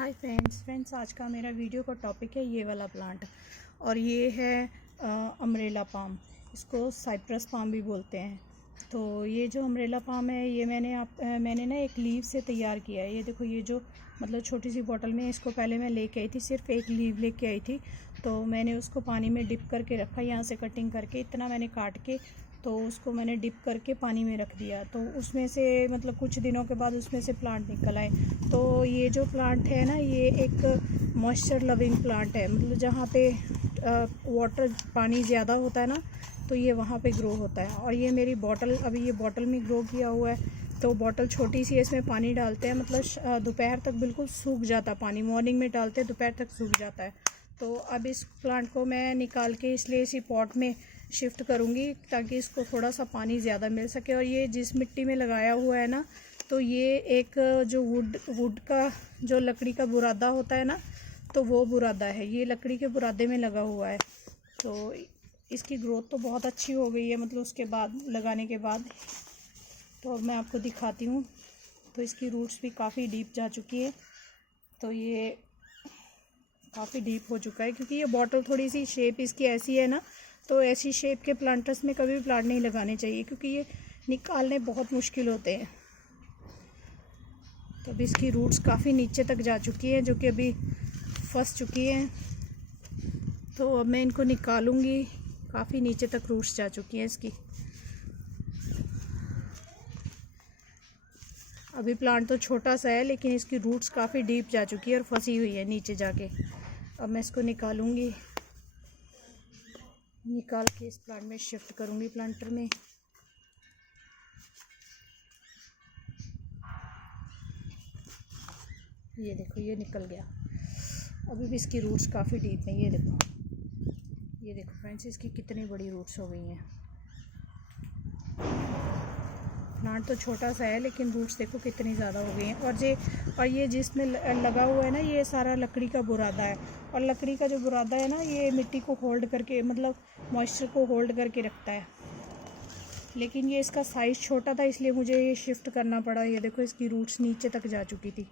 Hi friends आज का मेरा वीडियो का टॉपिक है ये वाला प्लांट। और ये है अम्ब्रेला पाम। इसको साइप्रस पाम भी बोलते हैं। तो ये जो अम्ब्रेला पाम है ये मैंने ना एक लीव से तैयार किया है। ये देखो, ये जो मतलब छोटी सी बॉटल में इसको पहले मैं लेके आई थी, सिर्फ एक लीव लेके आई थी। तो मैंने उसको पानी में डिप करके रखा, यहाँ से कटिंग करके इतना मैंने काट के, तो उसको मैंने डिप करके पानी में रख दिया। तो उसमें से मतलब कुछ दिनों के बाद उसमें से प्लांट निकल आए। तो ये जो प्लांट है ना, ये एक मॉइस्चर लविंग प्लांट है। मतलब जहाँ पे वाटर पानी ज़्यादा होता है ना, तो ये वहाँ पे ग्रो होता है। और ये मेरी बॉटल, अभी ये बॉटल में ग्रो किया हुआ है। तो बॉटल छोटी सी है, इसमें पानी डालते हैं, मतलब दोपहर तक बिल्कुल सूख जाता पानी। मॉर्निंग में डालते हैं, दोपहर तक सूख जाता है। तो अब इस प्लांट को मैं निकाल के इसलिए इसी पॉट में शिफ्ट करूँगी ताकि इसको थोड़ा सा पानी ज़्यादा मिल सके। और ये जिस मिट्टी में लगाया हुआ है ना, तो ये एक जो वुड का जो लकड़ी का बुरादा होता है ना, तो वो बुरादा है। ये लकड़ी के बुरादे में लगा हुआ है। तो इसकी ग्रोथ तो बहुत अच्छी हो गई है, मतलब उसके बाद लगाने के बाद। तो अब मैं आपको दिखाती हूँ। तो इसकी रूट्स भी काफ़ी डीप जा चुकी है। तो ये काफ़ी डीप हो चुका है, क्योंकि ये बॉटल थोड़ी सी शेप इसकी ऐसी है ना, तो ऐसी शेप के प्लांटर्स में कभी भी प्लांट नहीं लगाने चाहिए, क्योंकि ये निकालने बहुत मुश्किल होते हैं। तो अब इसकी रूट्स काफ़ी नीचे तक जा चुकी हैं, जो कि अभी फंस चुकी हैं। तो अब मैं इनको निकालूंगी। काफ़ी नीचे तक रूट्स जा चुकी हैं इसकी। अभी प्लांट तो छोटा सा है, लेकिन इसकी रूट्स काफ़ी डीप जा चुकी है और फंसी हुई है नीचे जाके। अब मैं इसको निकालूंगी, निकाल के इस प्लांट में शिफ्ट करूंगी, प्लांटर में। ये देखो, ये निकल गया। अभी भी इसकी रूट्स काफ़ी डीप हैं। ये देखो फ्रेंड्स, इसकी कितनी बड़ी रूट्स हो गई हैं। प्लांट तो छोटा सा है, लेकिन रूट्स देखो कितनी ज़्यादा हो गई हैं। और ये जिसमें लगा हुआ है ना, ये सारा लकड़ी का बुरादा है। और लकड़ी का जो बुरादा है ना, ये मिट्टी को होल्ड करके, मतलब मॉइस्चर को होल्ड करके रखता है। लेकिन ये इसका साइज़ छोटा था, इसलिए मुझे ये शिफ्ट करना पड़ा। ये देखो, इसकी रूट्स नीचे तक जा चुकी थी।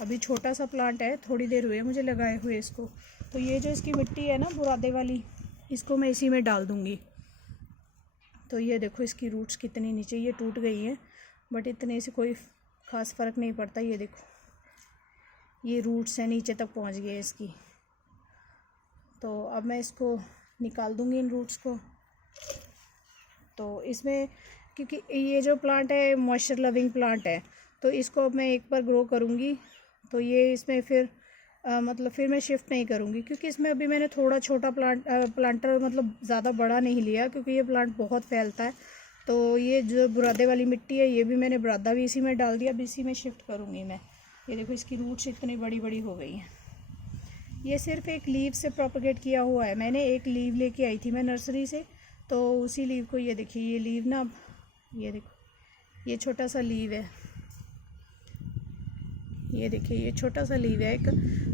अभी छोटा सा प्लांट है, थोड़ी देर हुई है मुझे लगाए हुए इसको। तो ये जो इसकी मिट्टी है ना बुरादे वाली, इसको मैं इसी में डाल दूँगी। तो ये देखो, इसकी रूट्स कितनी नीचे, ये टूट गई है, बट इतने से कोई ख़ास फ़र्क नहीं पड़ता। ये देखो, ये रूट्स हैं, नीचे तक पहुंच गए इसकी। तो अब मैं इसको निकाल दूंगी, इन रूट्स को। तो इसमें, क्योंकि ये जो प्लांट है मॉइस्चर लविंग प्लांट है, तो इसको अब मैं एक बार ग्रो करूँगी। तो ये इसमें फिर मतलब फिर मैं शिफ्ट नहीं करूँगी, क्योंकि इसमें अभी मैंने थोड़ा छोटा प्लांटर मतलब ज़्यादा बड़ा नहीं लिया, क्योंकि ये प्लांट बहुत फैलता है। तो ये जो बुरादे वाली मिट्टी है, ये भी मैंने बुरादा भी इसी में डाल दिया। अब इसी में शिफ्ट करूँगी मैं। ये देखो, इसकी रूट्स इतनी बड़ी बड़ी हो गई हैं। ये सिर्फ एक लीव से प्रोपगेट किया हुआ है। मैंने एक लीव लेके आई थी मैं नर्सरी से, तो उसी लीव को, ये देखिए ये लीव ना, ये देखो, ये छोटा सा लीव है। ये देखिए, ये छोटा सा लीव है एक,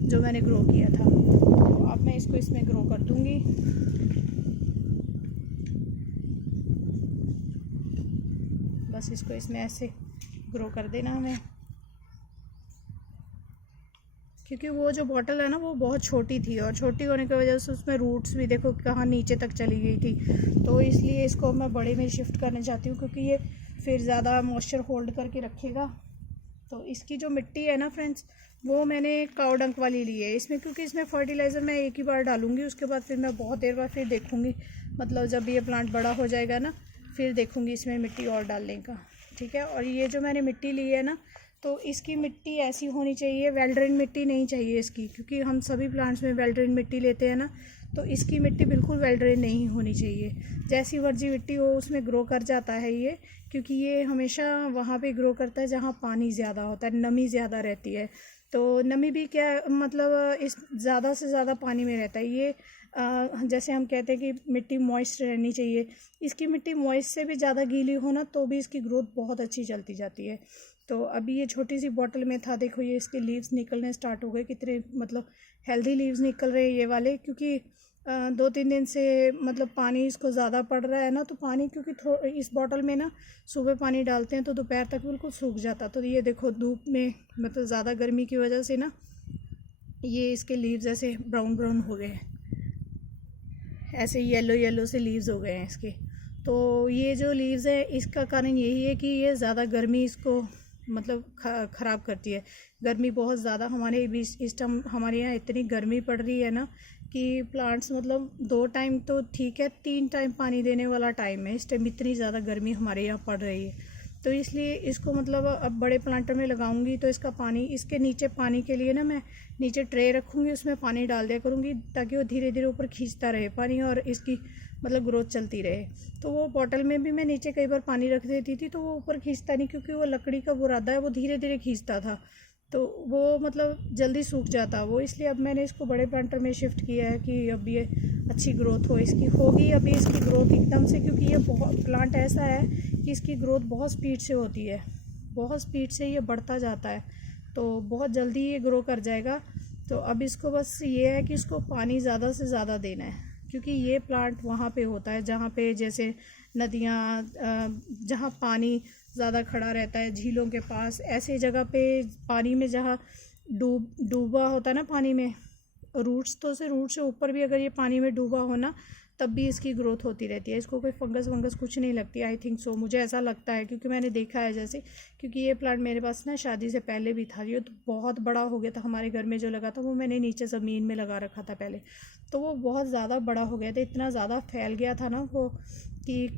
जो मैंने ग्रो किया था। तो अब मैं इसको इसमें ग्रो कर दूंगी। बस इसको इसमें ऐसे ग्रो कर देना हमें, क्योंकि वो जो बॉटल है ना, वो बहुत छोटी थी, और छोटी होने की वजह से उसमें रूट्स भी देखो कहाँ नीचे तक चली गई थी। तो इसलिए इसको मैं बड़े में शिफ्ट करना चाहती हूँ, क्योंकि ये फिर ज़्यादा मॉइस्चर होल्ड करके रखेगा। तो इसकी जो मिट्टी है ना फ्रेंड्स, वो मैंने काऊ डंक वाली ली है इसमें, क्योंकि इसमें फर्टिलाइज़र मैं एक ही बार डालूंगी। उसके बाद फिर मैं बहुत देर बाद फिर देखूंगी, मतलब जब ये प्लांट बड़ा हो जाएगा ना, फिर देखूंगी इसमें मिट्टी और डालने का। ठीक है। और ये जो मैंने मिट्टी ली है ना, तो इसकी मिट्टी ऐसी होनी चाहिए, वेल ड्रेन मिट्टी नहीं चाहिए इसकी, क्योंकि हम सभी प्लांट्स में वेल ड्रेन मिट्टी लेते हैं ना, तो इसकी मिट्टी बिल्कुल वेल ड्रेन नहीं होनी चाहिए। जैसी मर्जी मिट्टी हो उसमें ग्रो कर जाता है ये, क्योंकि ये हमेशा वहाँ पे ग्रो करता है जहाँ पानी ज़्यादा होता है, नमी ज़्यादा रहती है। तो नमी भी क्या, मतलब इस ज़्यादा से ज़्यादा पानी में रहता है ये। जैसे हम कहते हैं कि मिट्टी मॉइस्ट रहनी चाहिए, इसकी मिट्टी मॉइस्ट से भी ज़्यादा गीली हो ना, तो भी इसकी ग्रोथ बहुत अच्छी चलती जाती है। तो अभी ये छोटी सी बॉटल में था, देखो ये इसके लीव्स निकलने स्टार्ट हो गए, कितने मतलब हेल्दी लीव्स निकल रहे हैं ये वाले। क्योंकि 2-3 दिन से मतलब पानी इसको ज़्यादा पड़ रहा है ना, तो पानी, क्योंकि इस बॉटल में ना सुबह पानी डालते हैं तो दोपहर तक बिल्कुल सूख जाता। तो ये देखो, धूप में मतलब ज़्यादा गर्मी की वजह से ना ये इसके लीव्स ऐसे ब्राउन ब्राउन हो गए, ऐसे येलो येलो से लीव्स हो गए हैं इसके। तो ये जो लीव्स है इसका कारण यही है कि ये ज़्यादा गर्मी इसको मतलब ख़राब करती है। गर्मी बहुत ज़्यादा हमारे बीच इस टाइम हमारे यहाँ इतनी गर्मी पड़ रही है ना कि प्लांट्स मतलब 2 टाइम तो ठीक है, 3 टाइम पानी देने वाला टाइम है। इस टाइम इतनी ज़्यादा गर्मी हमारे यहाँ पड़ रही है, तो इसलिए इसको मतलब अब बड़े प्लांटर में लगाऊंगी तो इसका पानी, इसके नीचे पानी के लिए ना मैं नीचे ट्रे रखूँगी, उसमें पानी डाल दिया करूँगी ताकि वो धीरे धीरे ऊपर खींचता रहे पानी और इसकी मतलब ग्रोथ चलती रहे। तो वो बॉटल में भी मैं नीचे कई बार पानी रख देती थी तो वो ऊपर खींचता नहीं, क्योंकि वो लकड़ी का बुरादा है, वो धीरे धीरे खींचता था तो वो मतलब जल्दी सूख जाता वो। इसलिए अब मैंने इसको बड़े प्लांटर में शिफ्ट किया है कि अब ये अच्छी ग्रोथ हो इसकी। होगी अभी इसकी ग्रोथ एकदम से, क्योंकि ये बहुत प्लांट ऐसा है कि इसकी ग्रोथ बहुत स्पीड से होती है, बहुत स्पीड से ये बढ़ता जाता है, तो बहुत जल्दी ये ग्रो कर जाएगा। तो अब इसको बस ये है कि इसको पानी ज़्यादा से ज़्यादा देना है, क्योंकि ये प्लांट वहाँ पे होता है जहाँ पे जैसे नदियाँ, जहाँ पानी ज़्यादा खड़ा रहता है, झीलों के पास, ऐसे जगह पे पानी में जहाँ डूबा होता है ना पानी में, रूट से ऊपर भी अगर ये पानी में डूबा हो ना तब भी इसकी ग्रोथ होती रहती है। इसको कोई फंगस वंगस कुछ नहीं लगती, आई थिंक सो, मुझे ऐसा लगता है क्योंकि मैंने देखा है जैसे, क्योंकि ये प्लांट मेरे पास ना शादी से पहले भी था, ये तो बहुत बड़ा हो गया था। हमारे घर में जो लगा था वो मैंने नीचे ज़मीन में लगा रखा था पहले, तो वो बहुत ज़्यादा बड़ा हो गया था, इतना ज़्यादा फैल गया था ना वो कि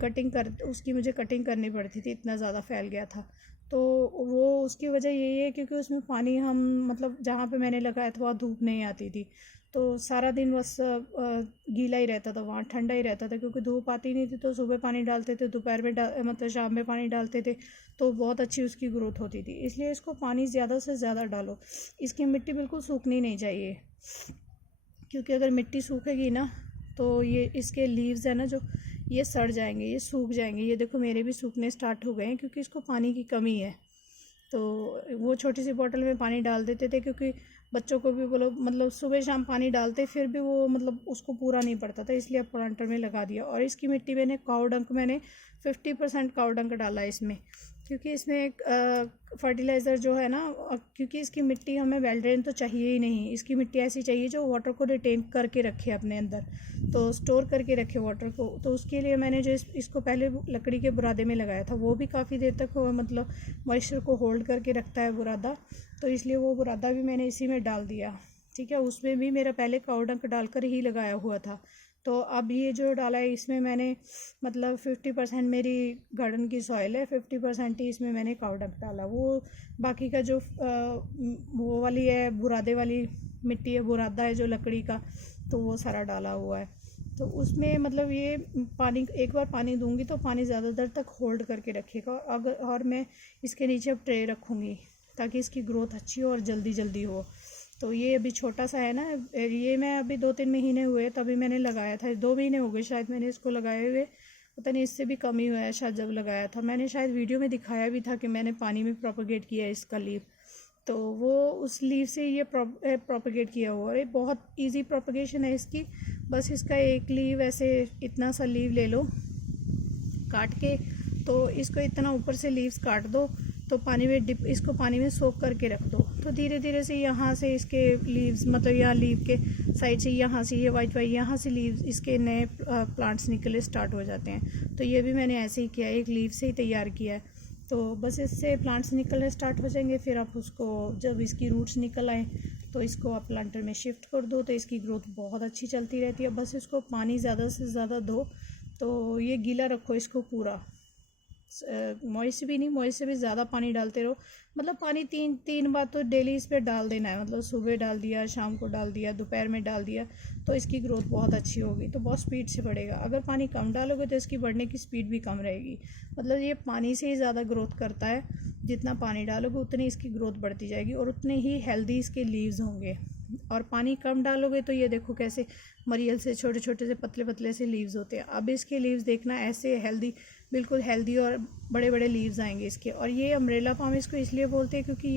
उसकी मुझे कटिंग करनी पड़ती थी, इतना ज़्यादा फैल गया था। तो वो उसकी वजह यही है क्योंकि उसमें पानी हम मतलब जहाँ पे मैंने लगाया था वहाँ धूप नहीं आती थी, तो सारा दिन बस गीला ही रहता था, वहाँ ठंडा ही रहता था, क्योंकि धूप आती नहीं थी। तो सुबह पानी डालते थे, दोपहर में मतलब शाम में पानी डालते थे, तो बहुत अच्छी उसकी ग्रोथ होती थी। इसलिए इसको पानी ज़्यादा से ज़्यादा डालो। इसकी मिट्टी बिल्कुल सूखनी नहीं चाहिए, क्योंकि अगर मिट्टी सूखेगी ना तो ये इसके लीव्स है ना जो ये सड़ जाएंगे, ये सूख जाएंगे। ये देखो मेरे भी सूखने स्टार्ट हो गए हैं क्योंकि इसको पानी की कमी है। तो वो छोटी सी बॉटल में पानी डाल देते थे, क्योंकि बच्चों को भी बोलो मतलब सुबह शाम पानी डालते, फिर भी वो मतलब उसको पूरा नहीं पड़ता था, इसलिए अब प्लांटर में लगा दिया। और इसकी मिट्टी मैंने काऊ डंक, मैंने 50% काऊ डंक डाला इसमें, क्योंकि इसमें एक फर्टिलाइज़र जो है ना, क्योंकि इसकी मिट्टी हमें वेल ड्रेन तो चाहिए ही नहीं, इसकी मिट्टी ऐसी चाहिए जो वाटर को रिटेन करके रखे अपने अंदर, तो स्टोर करके रखे वाटर को। तो उसके लिए मैंने जो इसको पहले लकड़ी के बुरादे में लगाया था, वो भी काफ़ी देर तक मतलब मॉइस्चर को होल्ड करके रखता है बुरादा, तो इसलिए वो बुरादा भी मैंने इसी में डाल दिया। ठीक है, उसमें भी मेरा पहले काऊ डंक डालकर ही लगाया हुआ था। तो अब ये जो डाला है इसमें मैंने मतलब 50% मेरी गार्डन की सॉइल है, 50% ही इसमें मैंने काऊ डंक डाला। वो बाकी का जो वो वाली है बुरादे वाली मिट्टी है, बुरादा है जो लकड़ी का, तो वो सारा डाला हुआ है। तो उसमें मतलब ये पानी, एक बार पानी दूंगी तो पानी ज़्यादा देर तक होल्ड करके रखेगा। और मैं इसके नीचे अब ट्रे रखूँगी ताकि इसकी ग्रोथ अच्छी हो और जल्दी जल्दी हो। तो ये अभी छोटा सा है ना, ये मैं अभी 2-3 महीने हुए तभी मैंने लगाया था, 2 महीने हो गए शायद मैंने इसको लगाए हुए, पता नहीं इससे भी कम ही हुआ है शायद जब लगाया था। मैंने शायद वीडियो में दिखाया भी था कि मैंने पानी में प्रोपोगेट किया है इसका लीव, तो वो उस लीव से ये प्रोपोगेट किया हुआ है। बहुत ईजी प्रोपोगेशन है इसकी। बस इसका एक लीव ऐसे इतना सा लीव ले लो काट के, तो इसको इतना ऊपर से लीव्स काट दो, तो पानी में डिप, इसको पानी में सोक करके रख दो, तो धीरे धीरे से यहाँ से इसके लीव्स मतलब यहाँ लीव के साइड से यहाँ से ये वाइट यहाँ से लीव्स इसके नए प्लांट्स निकले स्टार्ट हो जाते हैं। तो ये भी मैंने ऐसे ही किया, एक लीव से ही तैयार किया है। तो बस इससे प्लांट्स निकलने स्टार्ट हो जाएंगे, फिर आप उसको जब इसकी रूट्स निकल आए तो इसको आप प्लांटर में शिफ्ट कर दो, तो इसकी ग्रोथ बहुत अच्छी चलती रहती है। बस इसको पानी ज़्यादा से ज़्यादा दो, तो ये गीला रखो इसको पूरा, मॉइस्ट भी नहीं, मॉइस्ट से भी ज़्यादा पानी डालते रहो। मतलब पानी तीन बार तो डेली इस पर डाल देना है, मतलब सुबह डाल दिया, शाम को डाल दिया, दोपहर में डाल दिया, तो इसकी ग्रोथ बहुत अच्छी होगी, तो बहुत स्पीड से बढ़ेगा। अगर पानी कम डालोगे तो इसकी बढ़ने की स्पीड भी कम रहेगी। मतलब ये पानी से ही ज़्यादा ग्रोथ करता है, जितना पानी डालोगे उतनी इसकी ग्रोथ बढ़ती जाएगी और उतने ही हेल्दी इसके लीव्स होंगे। और पानी कम डालोगे तो ये देखो कैसे मरियल से छोटे छोटे से पतले पतले से लीव्स होते हैं। अब इसके लीव्स देखना ऐसे हेल्दी, बिल्कुल हेल्दी और बड़े बड़े लीव्स आएंगे इसके। और ये अम्ब्रेला पाम इसको इसलिए बोलते हैं क्योंकि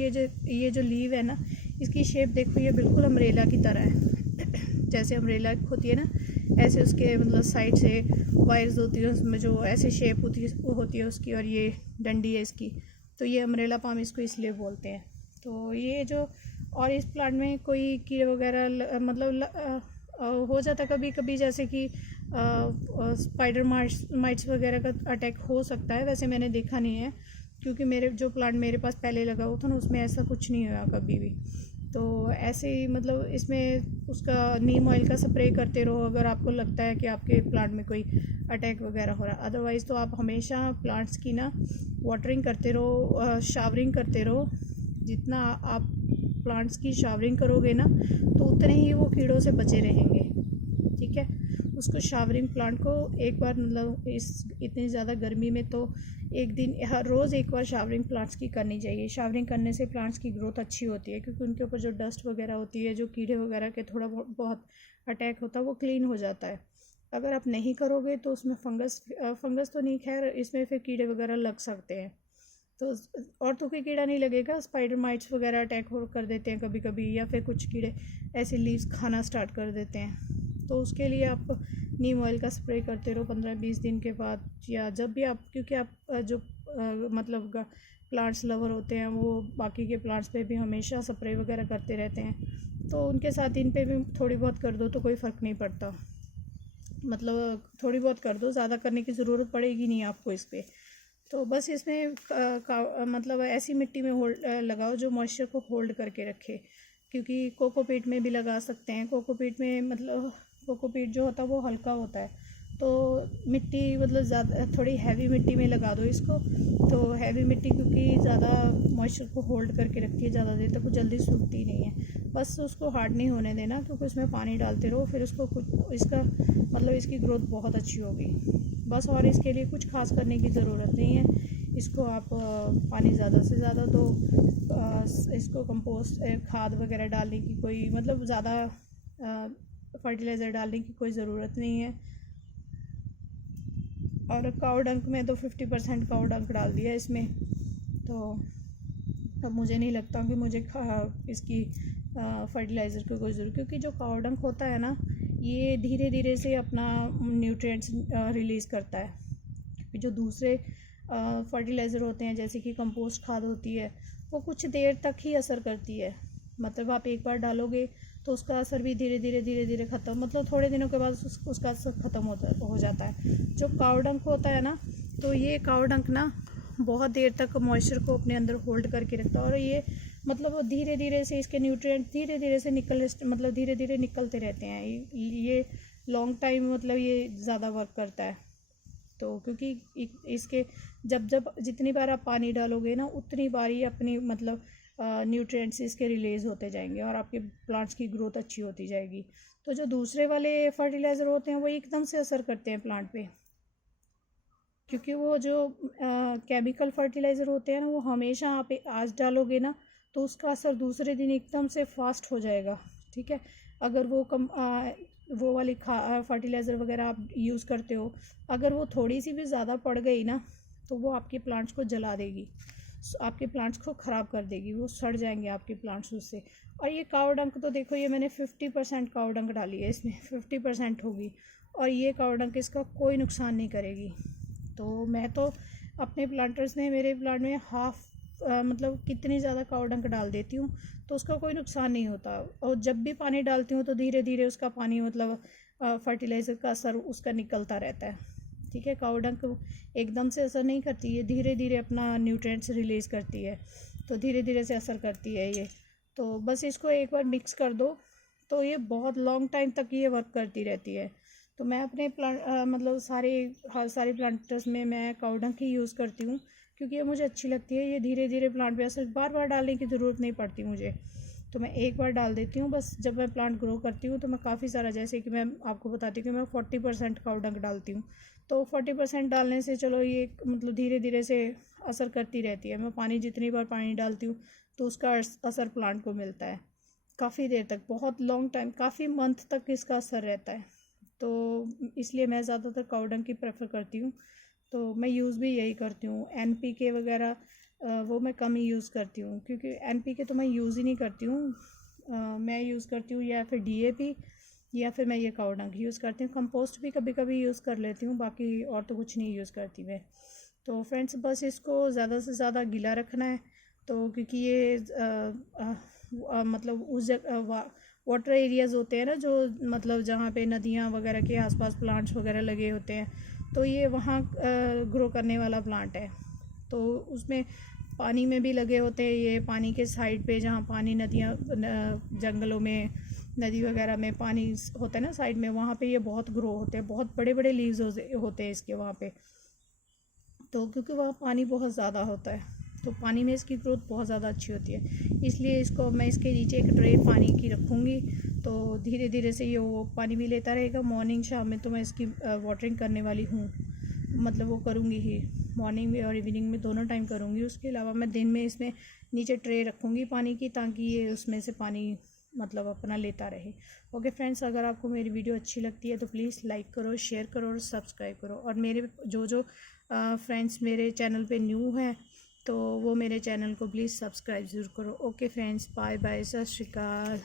ये जो लीव है ना, इसकी शेप देखो, ये बिल्कुल अम्ब्रेला की तरह है। जैसे अम्ब्रेला होती है ना, ऐसे उसके मतलब साइड से वायर्स होती है, उसमें जो ऐसे शेप होती है उसकी, और ये डंडी है इसकी। तो ये अम्ब्रेला पाम इसको इसलिए बोलते हैं। तो ये जो और इस प्लांट में कोई कीड़े वगैरह हो जाता कभी कभी, जैसे कि स्पाइडर माइट्स वगैरह का अटैक हो सकता है। वैसे मैंने देखा नहीं है, क्योंकि मेरे जो प्लांट मेरे पास पहले लगा हुआ था ना, उसमें ऐसा कुछ नहीं हुआ कभी भी। तो ऐसे ही इसमें उसका नीम ऑयल का स्प्रे करते रहो अगर आपको लगता है कि आपके प्लांट में कोई अटैक वगैरह हो रहा है। अदरवाइज़ तो आप हमेशा प्लांट्स की ना वाटरिंग करते रहो, शावरिंग करते रहो। जितना आप प्लांट्स की शावरिंग करोगे ना, तो उतने ही वो कीड़ों से बचे रहेंगे। ठीक है, उसको शावरिंग प्लांट को एक बार इस इतनी ज़्यादा गर्मी में तो एक दिन हर रोज़ एक बार शावरिंग प्लांट्स की करनी चाहिए। शावरिंग करने से प्लांट्स की ग्रोथ अच्छी होती है, क्योंकि उनके ऊपर जो डस्ट वगैरह होती है, जो कीड़े वगैरह के थोड़ा बहुत अटैक होता है, वो क्लीन हो जाता है। अगर आप नहीं करोगे तो उसमें फंगस तो नहीं, खैर इसमें फिर कीड़े वगैरह लग सकते हैं। तो और तो कोई कीड़ा नहीं लगेगा, स्पाइडर माइट्स वगैरह अटैक कर देते हैं कभी कभी, या फिर कुछ कीड़े ऐसे लीव्स खाना स्टार्ट कर देते हैं। तो उसके लिए आप नीम ऑयल का स्प्रे करते रहो 15-20 दिन के बाद, या जब भी आप, क्योंकि आप जो प्लांट्स लवर होते हैं वो बाकी के प्लांट्स पे भी हमेशा स्प्रे वगैरह करते रहते हैं। तो उनके साथ इन पे भी थोड़ी बहुत कर दो तो कोई फ़र्क नहीं पड़ता। थोड़ी बहुत कर दो, ज़्यादा करने की ज़रूरत पड़ेगी नहीं आपको इस पर। तो बस इसमें ऐसी मिट्टी में लगाओ जो मॉइस्चर को होल्ड करके रखे, क्योंकि कोकोपीट में भी लगा सकते हैं। कोकोपीट में कोकोपीट जो होता है वो हल्का होता है, तो मिट्टी ज़्यादा थोड़ी हैवी मिट्टी में लगा दो इसको। तो हैवी मिट्टी क्योंकि ज़्यादा मॉइस्चर को होल्ड करके रखती है ज़्यादा देर तक, वो जल्दी सूखती नहीं है। बस उसको हार्ड नहीं होने देना, क्योंकि उसमें पानी डालते रहो, फिर उसको इसकी ग्रोथ बहुत अच्छी होगी बस। और इसके लिए कुछ खास करने की ज़रूरत नहीं है। इसको आप पानी ज़्यादा से ज़्यादा दो, इसको कंपोस्ट खाद वगैरह डालने की कोई ज़्यादा फर्टिलाइज़र डालने की कोई ज़रूरत नहीं है। और काऊ डंक में तो 50% काऊ डंक डाल दिया इसमें। तो अब मुझे नहीं लगता कि मुझे इसकी फर्टिलाइज़र की कोई ज़रूरत, क्योंकि जो काऊ डंक होता है ना, ये धीरे धीरे से अपना न्यूट्रिएंट्स रिलीज़ करता है। क्योंकि जो दूसरे फर्टिलाइज़र होते हैं, जैसे कि कंपोस्ट खाद होती है, वो कुछ देर तक ही असर करती है। आप एक बार डालोगे तो उसका असर भी धीरे धीरे ख़त्म, थोड़े दिनों के बाद उसका असर ख़त्म हो जाता है। जो काऊ डंक होता है ना, तो ये काऊ डंक ना बहुत देर तक मॉइस्चर को अपने अंदर होल्ड करके रखता है, और ये धीरे धीरे से इसके न्यूट्रिएंट धीरे धीरे से धीरे धीरे निकलते रहते हैं। ये लॉन्ग टाइम ये ज़्यादा वर्क करता है। तो क्योंकि इसके जब जितनी बार आप पानी डालोगे ना, उतनी बार ही अपनी न्यूट्रिएंट्स इसके रिलीज़ होते जाएंगे, और आपके प्लांट्स की ग्रोथ अच्छी होती जाएगी। तो जो दूसरे वाले फर्टिलाइज़र होते हैं वो एकदम से असर करते हैं प्लांट पे, क्योंकि वो जो केमिकल फर्टिलाइज़र होते हैं ना, वो हमेशा आप आज डालोगे ना, तो उसका असर दूसरे दिन एकदम से फास्ट हो जाएगा। ठीक है, अगर वो वाली फर्टिलाइज़र वगैरह आप यूज़ करते हो, अगर वो थोड़ी सी भी ज़्यादा पड़ गई ना, तो वो आपके प्लांट्स को जला देगी, आपके प्लांट्स को ख़राब कर देगी, वो सड़ जाएंगे आपके प्लांट्स उससे। और ये काऊ डंक तो देखो, ये मैंने 50% काऊ डंक डाली है इसमें, 50% होगी, और ये काऊ डंक इसका कोई नुकसान नहीं करेगी। तो मैं तो अपने प्लांटर्स में, मेरे प्लांट में हाफ कितनी ज़्यादा काऊ डंक डाल देती हूँ, तो उसका कोई नुकसान नहीं होता। और जब भी पानी डालती हूँ तो धीरे धीरे उसका पानी फर्टिलाइज़र का असर उसका निकलता रहता है। ठीक है, काऊ डंक एकदम से असर नहीं करती, ये धीरे धीरे अपना न्यूट्रिएंट्स रिलीज़ करती है, तो धीरे धीरे से असर करती है ये। तो बस इसको एक बार मिक्स कर दो, तो ये बहुत लॉन्ग टाइम तक ये वर्क करती रहती है। तो मैं अपने सारे प्लांटर्स में मैं काऊ डंक ही यूज़ करती हूँ, क्योंकि ये मुझे अच्छी लगती है। ये धीरे धीरे प्लांट पे असर, बार बार डालने की ज़रूरत नहीं पड़ती मुझे, तो मैं एक बार डाल देती हूँ बस। जब मैं प्लांट ग्रो करती हूँ तो मैं काफ़ी सारा, जैसे कि मैं आपको बताती हूँ कि मैं 40% काऊ डंक डालती हूँ, तो 40% डालने से चलो ये धीरे धीरे से असर करती रहती है। मैं जितनी बार पानी डालती हूँ तो उसका असर प्लांट को मिलता है काफ़ी देर तक, बहुत लॉन्ग टाइम, काफ़ी मंथ तक इसका असर रहता है। तो इसलिए मैं ज़्यादातर काऊ डंक ही प्रेफर करती हूँ। तो मैं यूज़ भी यही करती हूँ। NPK वगैरह वो मैं कम ही यूज़ करती हूँ, क्योंकि NPK तो मैं यूज़ ही नहीं करती हूँ। मैं यूज़ करती हूँ या फिर DAP, या फिर मैं ये काऊ डंक यूज़ करती हूँ। कंपोस्ट भी कभी कभी यूज़ कर लेती हूँ, बाकी और तो कुछ नहीं यूज़ करती मैं। तो फ्रेंड्स, बस इसको ज़्यादा से ज़्यादा गीला रखना है, तो क्योंकि ये मतलब उस जगह वाटर एरियाज़ होते हैं ना, जो मतलब जहाँ पे नदियाँ वगैरह के आसपास प्लांट्स वगैरह लगे होते हैं, तो ये वहाँ ग्रो करने वाला प्लांट है। तो उसमें पानी में भी लगे होते हैं, ये पानी के साइड पे जहाँ पानी नदियाँ जंगलों में नदी वगैरह में पानी होता है ना साइड में, वहाँ पे ये बहुत ग्रो होते हैं, बहुत बड़े बड़े लीव्स होते हैं इसके वहाँ पे। तो क्योंकि वहाँ पानी बहुत ज़्यादा होता है, तो पानी में इसकी ग्रोथ बहुत ज़्यादा अच्छी होती है, इसलिए इसको मैं इसके नीचे एक ट्रे पानी की रखूँगी। तो धीरे धीरे से ये वो पानी भी लेता रहेगा। मॉर्निंग शाम में तो मैं इसकी वाटरिंग करने वाली हूँ, मतलब वो करूँगी ही, मॉर्निंग में और इवनिंग में दोनों टाइम करूँगी। उसके अलावा मैं दिन में इसमें नीचे ट्रे रखूँगी पानी की, ताकि ये उसमें से पानी मतलब अपना लेता रहे। ओके फ्रेंड्स, अगर आपको मेरी वीडियो अच्छी लगती है तो प्लीज़ लाइक करो, शेयर करो और सब्सक्राइब करो। और मेरे जो फ्रेंड्स मेरे चैनल पे न्यू हैं, तो वो मेरे चैनल को प्लीज़ सब्सक्राइब ज़रूर करो। ओके फ्रेंड्स, बाय बाय, सत श्री अकाल।